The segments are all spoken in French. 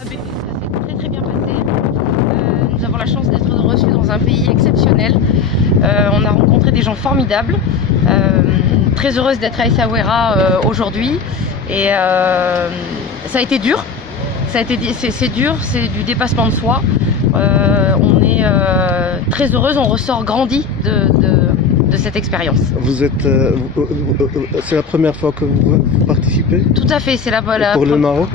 Ça s'est très bien passé. Nous avons la chance d'être reçus dans un pays exceptionnel. On a rencontré des gens formidables. Très heureuse d'être à Essaouira aujourd'hui. Et ça a été dur. C'est dur, c'est du dépassement de soi. On est très heureuse, on ressort grandi de cette expérience. Vous êtes, c'est la première fois que vous participez? Tout à fait, c'est pour le Maroc?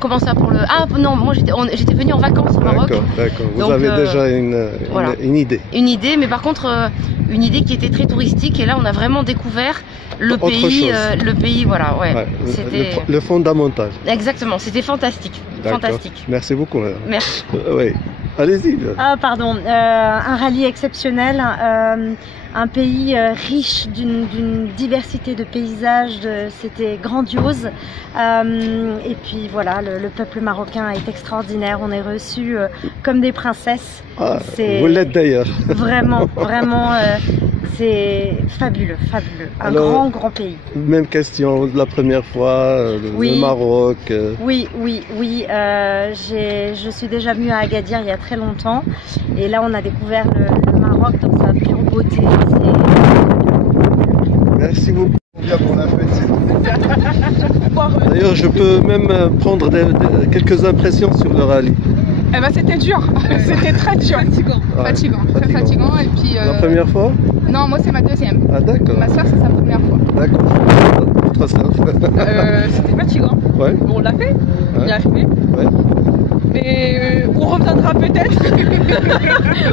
Comment ça pour le... Ah non, moi j'étais venue en vacances au Maroc. D'accord. Vous avez déjà une idée. Une idée, mais par contre une idée qui était très touristique, et là on a vraiment découvert le pays, voilà, ouais. C'était le fondamental. Exactement, c'était fantastique. Fantastique. Merci beaucoup. Merci. Oui. Allez-y. Ah pardon, un rallye exceptionnel, un pays riche d'une diversité de paysages, c'était grandiose. Et puis voilà, le peuple marocain est extraordinaire, on est reçus comme des princesses. Ah, vous l'êtes d'ailleurs. Vraiment, vraiment, c'est fabuleux, fabuleux. Alors, grand pays. Même question, la première fois, le Maroc. Oui. Je suis déjà venue à Agadir il y a très longtemps. Et là, on a découvert le Maroc dans sa pure beauté. Merci beaucoup. D'ailleurs, je peux même prendre quelques impressions sur le rallye. Eh ben, c'était dur, c'était très dur. Fatigant, très fatigant. Et puis, la première fois? Non, moi c'est ma deuxième. Ah d'accord. Ma soeur c'est sa première fois. D'accord. Votre soeur? C'était fatigant. Ouais. Bon, on l'a fait, on y est arrivé. Ouais. Mais on reviendra peut-être.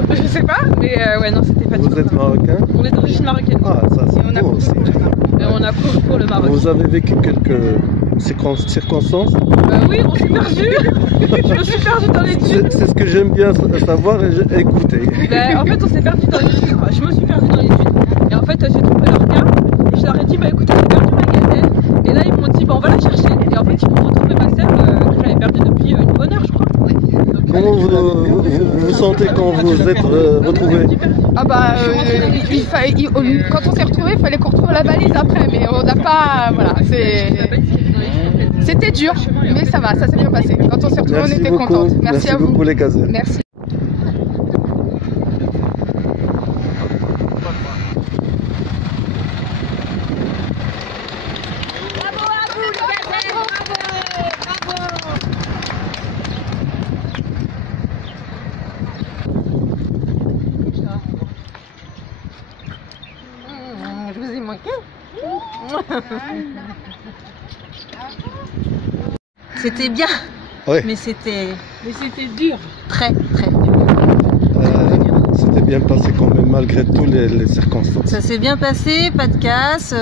Je sais pas, mais ouais, non, c'était fatigant. Vous êtes marocain? On est d'origine marocaine. Ah, ça c'est beau aussi. Et on a couru pour le Maroc. Vous avez vécu quelques circonstances? Oui, on s'est perdu. Je me suis perdue dans les dunes. C'est ce que j'aime bien savoir et écouter. En fait, on s'est perdu dans les dunes. Je me suis perdue dans les dunes. Et en fait, j'ai trouvé leur gars. Et je leur ai dit, écoutez, j'ai perdu ma gazelle. Et là, ils m'ont dit, on va la chercher. Et en fait, ils m'ont retrouvé ma selle que j'avais perdue depuis une bonne heure, je crois. Donc, comment vous vous sentez quand vous êtes retrouvés? Ah quand on s'est retrouvés, il fallait qu'on retrouve la balise après. Mais on n'a pas... Voilà, c'était dur, mais ça va, ça s'est bien passé. Quand on s'est retrouvés, on était contente. Merci à vous. Merci beaucoup les gazelles. Merci. Je vous ai manqué. C'était bien, mais c'était dur. Très dur. C'était bien passé quand même malgré toutes les circonstances. Ça s'est bien passé, pas de casse,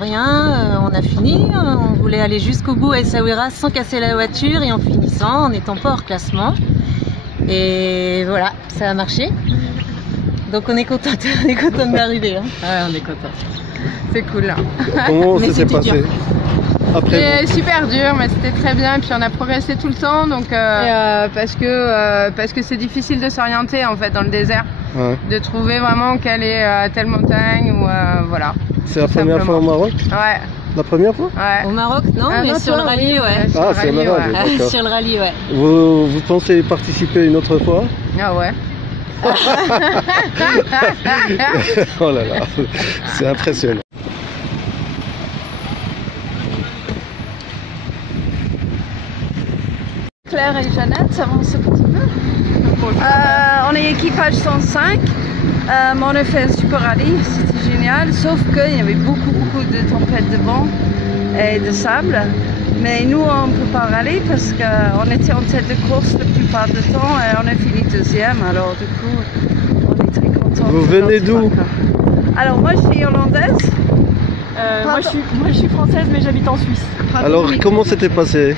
rien, on a fini. On voulait aller jusqu'au bout à Essaouira sans casser la voiture et en finissant, en n'étant pas hors classement. Et voilà, ça a marché. Donc on est contente d'arriver. Hein. Ouais, on est contente. C'est cool. Comment ça s'est passé? C'était super dur, mais c'était très bien. Et puis on a progressé tout le temps, donc parce que c'est difficile de s'orienter en fait dans le désert, de trouver vraiment quelle est telle montagne ou voilà. C'est la première fois au Maroc? Ouais. La première fois? Ouais. Au Maroc, non, mais sur le rallye, ouais. Ah, sur le rallye, sur le rallye, ouais. Vous pensez participer une autre fois? Ah ouais. Oh là là, c'est impressionnant. Claire et Jeannette avancent un petit peu. On est équipage 105, on a fait un super rallye, c'était génial, sauf qu'il y avait beaucoup de tempêtes de vent et de sable. Mais nous on ne peut pas rallier parce qu'on était en tête de course la plupart du temps et on a fini deuxième, alors du coup on est très contents. Vous venez d'où? Alors moi je suis hollandaise. Moi je suis française mais j'habite en Suisse. Alors comment c'était passé?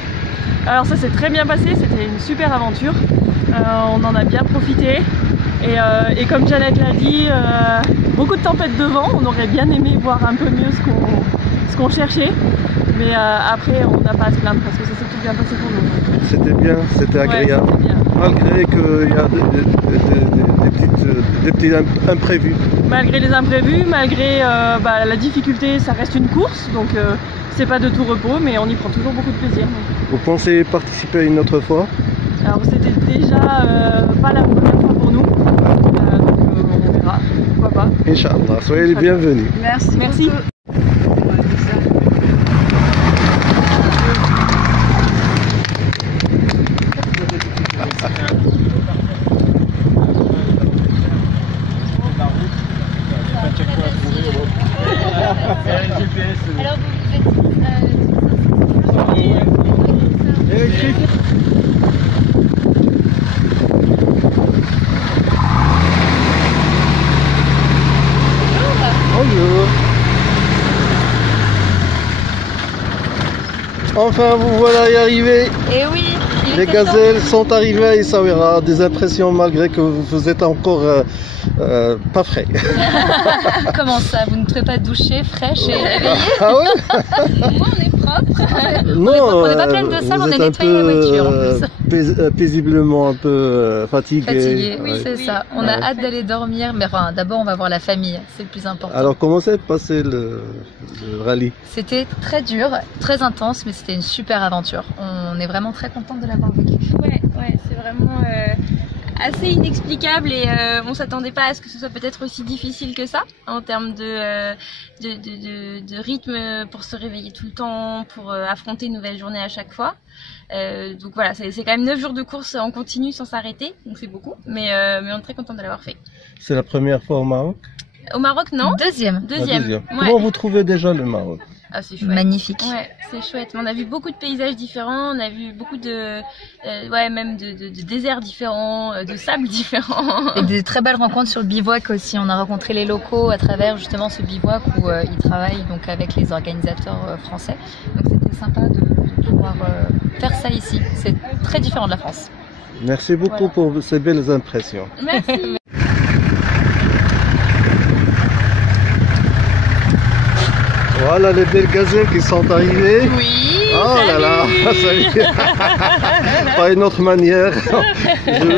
Alors ça s'est très bien passé, c'était une super aventure, on en a bien profité et comme Jeannette l'a dit, beaucoup de tempêtes de vent, on aurait bien aimé voir un peu mieux ce qu'on cherchait, mais après on n'a pas à se plaindre parce que ça s'est tout bien passé pour nous. C'était bien, c'était agréable, ouais, bien. Malgré qu'il y a des petits imprévus. Malgré les imprévus, malgré la difficulté, ça reste une course, donc c'est pas de tout repos, mais on y prend toujours beaucoup de plaisir. Donc. Vous pensez participer une autre fois? Alors c'était déjà pas la première fois pour nous, donc on verra, pourquoi pas. Inch'Allah, soyez les bienvenus. Merci. Merci. Beaucoup. Alors Bonjour. Enfin, vous voilà y arrivés. Et oui, Les gazelles sont arrivées à Essaouira. Des impressions malgré que vous êtes encore pas frais. Comment ça, vous ne trouvez pas douché, fraîche et réveillée? Ah ouais? Moi, on est propre. Non, on n'est pas pleine de sable, on a nettoyé la voiture en plus. Paisiblement un peu fatigué. Fatigué, oui, Ouais. c'est ça. On a hâte d'aller dormir, mais enfin, d'abord, on va voir la famille, c'est le plus important. Alors, comment s'est passé le rallye? C'était très dur, très intense, mais c'était une super aventure. On est vraiment très contente de l'avoir vécu. Ouais, c'est vraiment assez inexplicable et on s'attendait pas à ce que ce soit peut-être aussi difficile que ça en termes de rythme pour se réveiller tout le temps, pour affronter une nouvelle journée à chaque fois. Donc voilà, c'est quand même 9 jours de course en continu sans s'arrêter, donc c'est beaucoup, mais on est très contente de l'avoir fait. C'est la première fois au Maroc? Au Maroc, non? Deuxième. La Deuxième. deuxième. Ouais. Comment vous trouvez déjà le Maroc? Ah, c'est chouette. Magnifique. Ouais, c'est chouette. On a vu beaucoup de paysages différents, on a vu beaucoup de, même de déserts différents, de sables différents. Et des très belles rencontres sur le bivouac aussi. On a rencontré les locaux à travers justement ce bivouac où ils travaillent donc avec les organisateurs français. Donc c'était sympa de pouvoir faire ça ici. C'est très différent de la France. Merci beaucoup pour ces belles impressions. Merci. Voilà les belles gazelles qui sont arrivées. Oui. Oh là là, salut. Par une autre manière,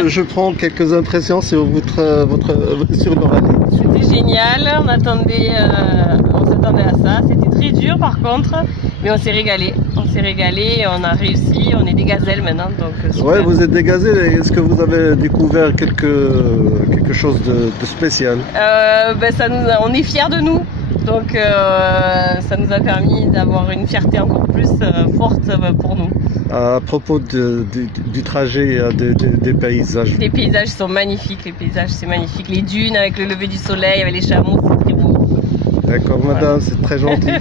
je prends quelques impressions sur sur le rallye. C'était génial, on s'attendait à ça. C'était très dur par contre, mais on s'est régalé. On s'est régalé et on a réussi. On est des gazelles maintenant, donc. Super. Ouais, vous êtes des gazelles. Est-ce que vous avez découvert quelque chose de spécial? On est fiers de nous. Donc ça nous a permis d'avoir une fierté encore plus forte pour nous. À propos du trajet, des paysages. Les paysages sont magnifiques, les paysages c'est magnifique. Les dunes avec le lever du soleil, avec les chameaux, c'est très beau. D'accord madame, c'est très gentil.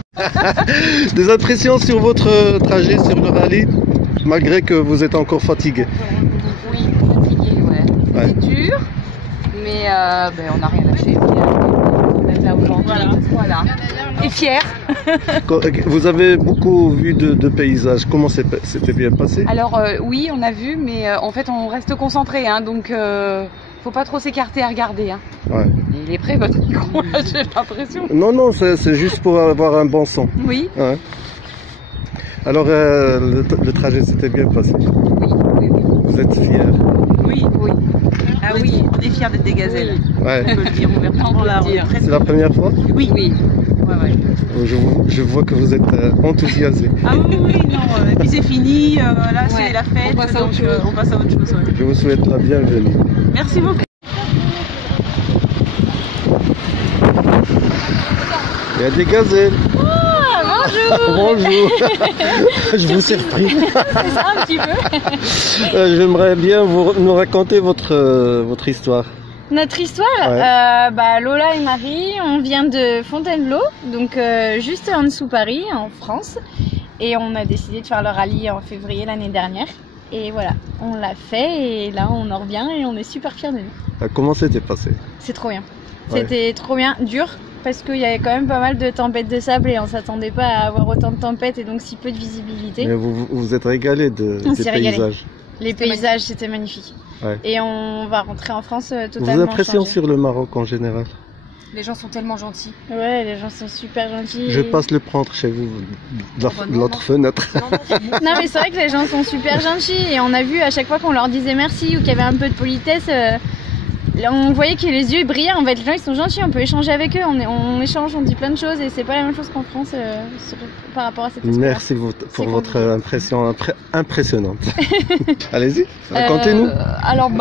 Des impressions sur votre trajet sur le rallye, malgré que vous êtes encore fatigué? Oui, fatigué, ouais. C'est dur, mais on n'a rien lâché. Là aujourd'hui, voilà. Et fier. Vous avez beaucoup vu de paysages. Comment c'était bien passé? Alors oui, on a vu, mais en fait on reste concentré, hein, donc faut pas trop s'écarter à regarder. Hein. Ouais. Il est prêt votre micro là, j'ai l'impression. Non, c'est juste pour avoir un bon son. Oui. Ouais. Alors le trajet s'était bien passé. Oui. Vous êtes fiers? Oui. Ah oui, on est fiers d'être des gazelles. Ouais. On peut le dire ouvertement là. C'est la première fois? Oui. Ouais. Je vois que vous êtes enthousiasé. Ah oui, non. Et puis c'est fini, là c'est la fête, on passe à autre chose. On passe à autre chose. Ouais. Je vous souhaite la bienvenue. Merci beaucoup. Il y a des gazelles. Bonjour. Bonjour. Je vous surpris. C'est ça un petit peu. J'aimerais bien nous raconter votre histoire. Notre histoire, Lola et Marie, on vient de Fontainebleau, donc juste en dessous Paris, en France. Et on a décidé de faire le rallye en février l'année dernière. Et voilà, on l'a fait et là on en revient et on est super fiers de nous. Comment c'était passé? C'est trop bien. Ouais. C'était trop bien, dur, parce qu'il y avait quand même pas mal de tempêtes de sable et on s'attendait pas à avoir autant de tempêtes et donc si peu de visibilité. Mais vous êtes régalé des paysages. Les paysages, c'était magnifique. Ouais. Et on va rentrer en France totalement Vos impressions changés. sur le Maroc en général? Les gens sont tellement gentils. Ouais, les gens sont super gentils. Je passe le prendre chez vous, de l'autre fenêtre. Non mais c'est vrai que les gens sont super gentils et on a vu à chaque fois qu'on leur disait merci ou qu'il y avait un peu de politesse, on voyait que les yeux brillaient. En fait, les gens ils sont gentils, on peut échanger avec eux, on échange, on dit plein de choses et c'est pas la même chose qu'en France par rapport à cette expérience. Merci pour votre impression impressionnante. Allez-y, racontez-nous. Alors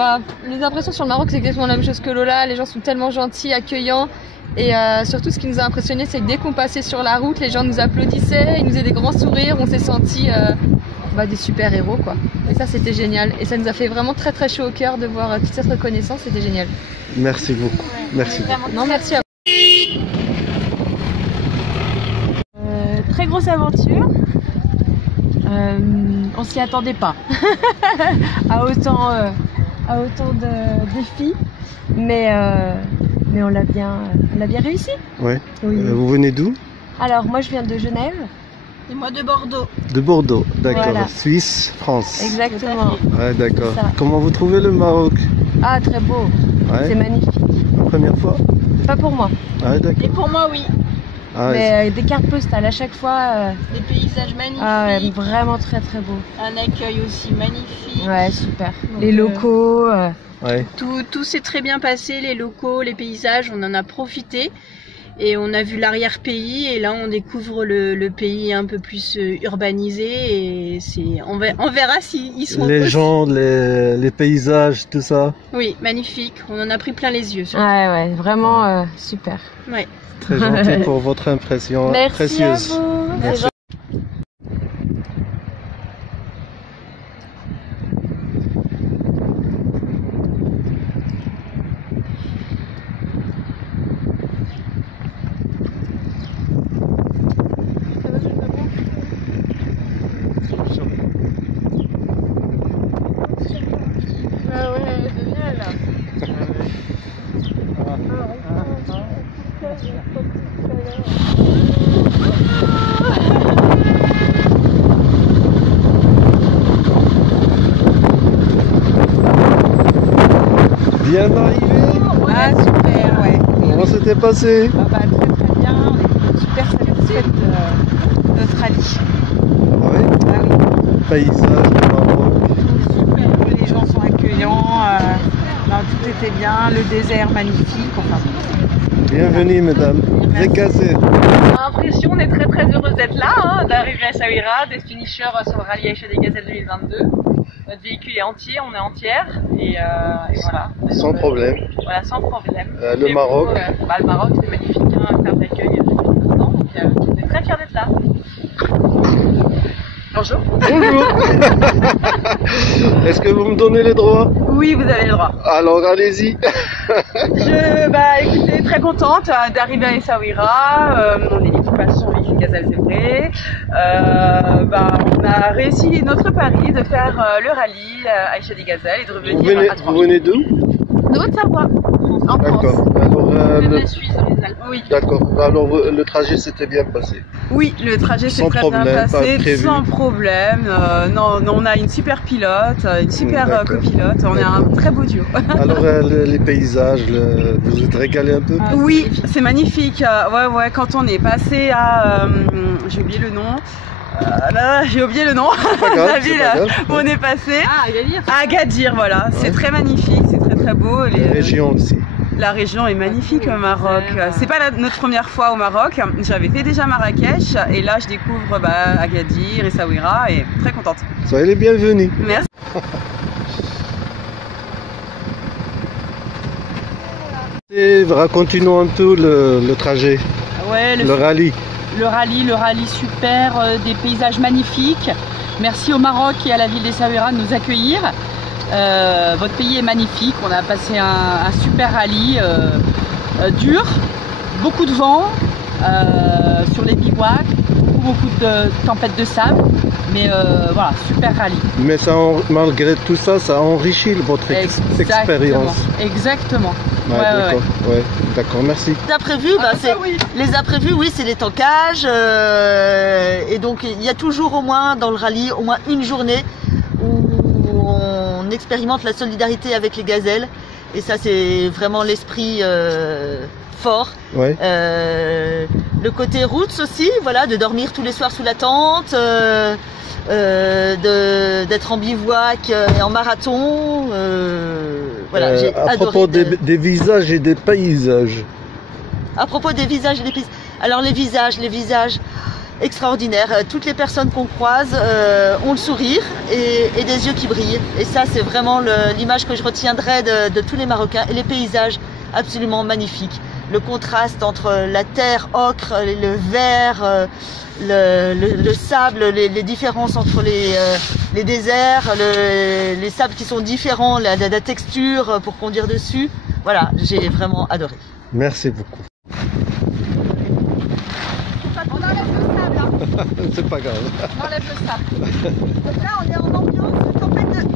les impressions sur le Maroc c'est exactement la même chose que Lola, les gens sont tellement gentils, accueillants. Et surtout ce qui nous a impressionné c'est que dès qu'on passait sur la route, les gens nous applaudissaient, ils nous faisaient des grands sourires, on s'est sentis des super héros quoi. Et ça c'était génial et ça nous a fait vraiment très très chaud au cœur de voir toute cette reconnaissance, c'était génial. Merci beaucoup. Merci beaucoup. Non, merci à vous. Très grosse aventure. On s'y attendait pas à autant de défis, mais on l'a bien réussi. Ouais. Oui. Vous venez d'où? Alors moi je viens de Genève. Et moi de Bordeaux. De Bordeaux, d'accord. Voilà. Suisse, France. Exactement. Ouais, d'accord. Comment vous trouvez le Maroc? Ah, très beau. Ouais. C'est magnifique. La première fois? Pas pour moi. Ah, d'accord. Et pour moi, oui. Ah, mais des cartes postales à chaque fois. Des paysages magnifiques. Ah ouais, vraiment très très beau. Un accueil aussi magnifique. Ouais, super. Donc, les locaux. Ouais. Tout s'est très bien passé, les locaux, les paysages, on en a profité. Et on a vu l'arrière-pays et là on découvre le pays un peu plus urbanisé et on verra s'ils sont... Les gens, les paysages, tout ça. Oui, magnifique. On en a pris plein les yeux. Ouais, vraiment super. Ouais. Très gentil pour votre impression précieuse. À vous. Merci. Ah ouais, génial. Bien arrivé. Ah super, ouais. Comment c'était passé? Très très bien, on est super satisfaite de notre rallye. Oui. Ah oui. Paysage du Maroc. Super, les gens sont accueillants, tout était bien, le désert magnifique, enfin. Bienvenue mesdames, Essaouira. Impression, on est très très heureuse d'être là, d'arriver à Essaouira, des finishers sur le rallye Aïcha des Gazelles 2022. Notre véhicule est entier, on est entière et voilà. Sans problème. Voilà, sans problème. Le Maroc. Le Maroc c'est magnifique, un terme d'accueil donc on est très fiers d'être là. Bonjour. Bonjour. Est-ce que vous me donnez les droits? Oui, vous avez le droit. Alors allez-y. Écoutez, très contente d'arriver à Essaouira. On est l'équipage sur les Gazelles Zébrées. On a réussi notre pari de faire le rallye Aïcha des Gazelles et de revenir à 3000. Vous venez d'où? De Haute-Savoie, en France. D'accord. Alors, de la Suisse, dans les Alpes. Oui. D'accord. Alors le trajet s'était bien passé? Oui, le trajet s'est très bien passé, sans problème. Non, on a une super pilote, une super copilote. On est un très beau duo. Alors les paysages, vous êtes régalé un peu? Oui, c'est magnifique. Ouais, quand on est passé à... j'ai oublié le nom. J'ai oublié le nom de la ville où on est passé. Ah, Agadir. À Agadir, voilà. Ouais. C'est très magnifique, c'est très très beau. La région aussi. La région est magnifique au Maroc. C'est pas notre première fois au Maroc. J'avais fait déjà Marrakech et là je découvre Agadir, Essaouira et très contente. Soyez les bienvenus. Merci. Et racontez-nous un peu le trajet, ouais, le rallye. Le rallye super, des paysages magnifiques. Merci au Maroc et à la ville d'Essaouira de nous accueillir. Votre pays est magnifique, on a passé un super rallye dur, beaucoup de vent sur les bivouacs, beaucoup de tempêtes de sable, mais voilà, super rallye. Mais ça, malgré tout ça, ça enrichit votre expérience. Exactement. Ouais, d'accord, merci. Les imprévus, oui, c'est les tankages. Et donc, il y a toujours au moins dans le rallye, au moins une journée où on expérimente la solidarité avec les gazelles. Et ça, c'est vraiment l'esprit fort. Ouais. Le côté routes aussi, voilà, de dormir tous les soirs sous la tente, d'être en bivouac et en marathon. voilà, j'ai adoré. À propos des visages et des paysages. À propos des visages et des paysages. Alors les visages extraordinaires. Toutes les personnes qu'on croise ont le sourire et des yeux qui brillent. Et ça, c'est vraiment l'image que je retiendrai de tous les Marocains. Et les paysages absolument magnifiques. Le contraste entre la terre ocre, le vert, le sable, les différences entre les déserts, les sables qui sont différents, la texture pour conduire dessus. Voilà, j'ai vraiment adoré. Merci beaucoup. On enlève le sable, hein. C'est pas grave. On enlève le sable. Donc là, on est en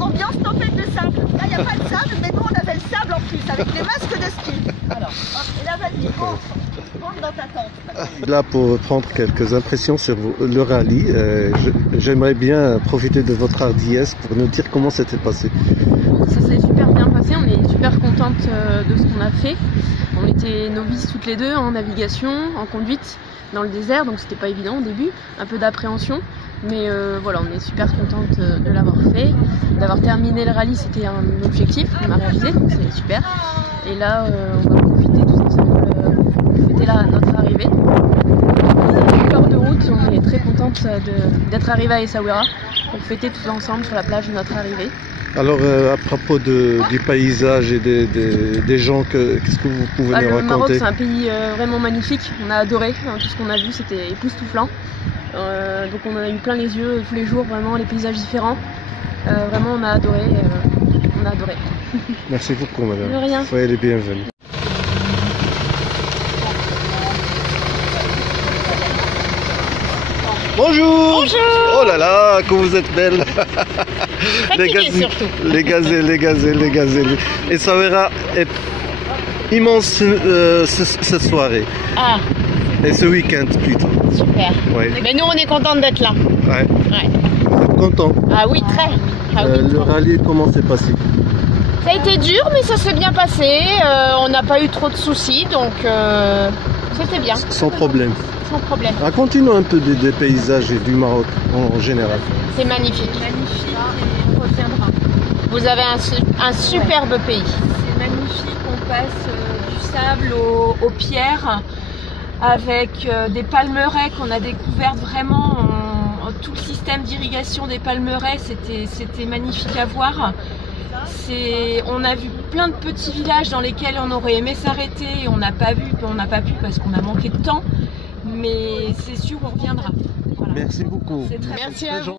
ambiance tempête de sable. Là, il n'y a pas de sable, mais nous, on avait le sable en plus, avec les masques de ski. Alors, et là, vas-y, rentre dans ta tente. Là, pour prendre quelques impressions sur le rallye, j'aimerais bien profiter de votre hardiesse pour nous dire comment c'était passé. Ça s'est super bien passé, on est super contente de ce qu'on a fait. On était novices toutes les deux en navigation, en conduite dans le désert, donc c'était pas évident au début, un peu d'appréhension, mais voilà, on est super contente de l'avoir fait, d'avoir terminé le rallye, c'était un objectif qu'on a réalisé, donc c'est super. Et là, on va profiter tous ensemble pour fêter notre arrivée. 1 heure de route, on est très contente d'être arrivée à Essaouira pour fêter tous ensemble sur la plage de notre arrivée. Alors, à propos du paysage et des gens, qu'est-ce que vous pouvez nous raconter? Le Maroc, c'est un pays vraiment magnifique. On a adoré. Tout ce qu'on a vu, c'était époustouflant. Donc, on a eu plein les yeux tous les jours, vraiment, les paysages différents. Vraiment, on a adoré. Merci beaucoup, madame. De rien. Soyez les bienvenus. Bonjour. Bonjour. Oh là là, que vous êtes belle. Surtout. Les gazelles. Et Essaouira est immense cette soirée. Ah. Et ce week-end plutôt. Super. Ouais. Mais nous, on est contents d'être là. Ouais. Vous êtes contents? Ah oui, très. Ah, oui, le rallye, comment s'est passé? Ça a été dur, mais ça s'est bien passé. On n'a pas eu trop de soucis, donc c'était bien. Sans problème. Sans problème. Racontez-nous un peu des paysages et du Maroc en général. C'est magnifique. Magnifique et on reviendra. Vous avez un superbe pays. C'est magnifique, on passe du sable aux pierres avec des palmeraies qu'on a découvertes vraiment. Tout le système d'irrigation des palmeraies, c'était magnifique à voir. On a vu plein de petits villages dans lesquels on aurait aimé s'arrêter et on n'a pas pu parce qu'on a manqué de temps. Mais c'est sûr, on reviendra. Voilà. Merci beaucoup. Merci à vous.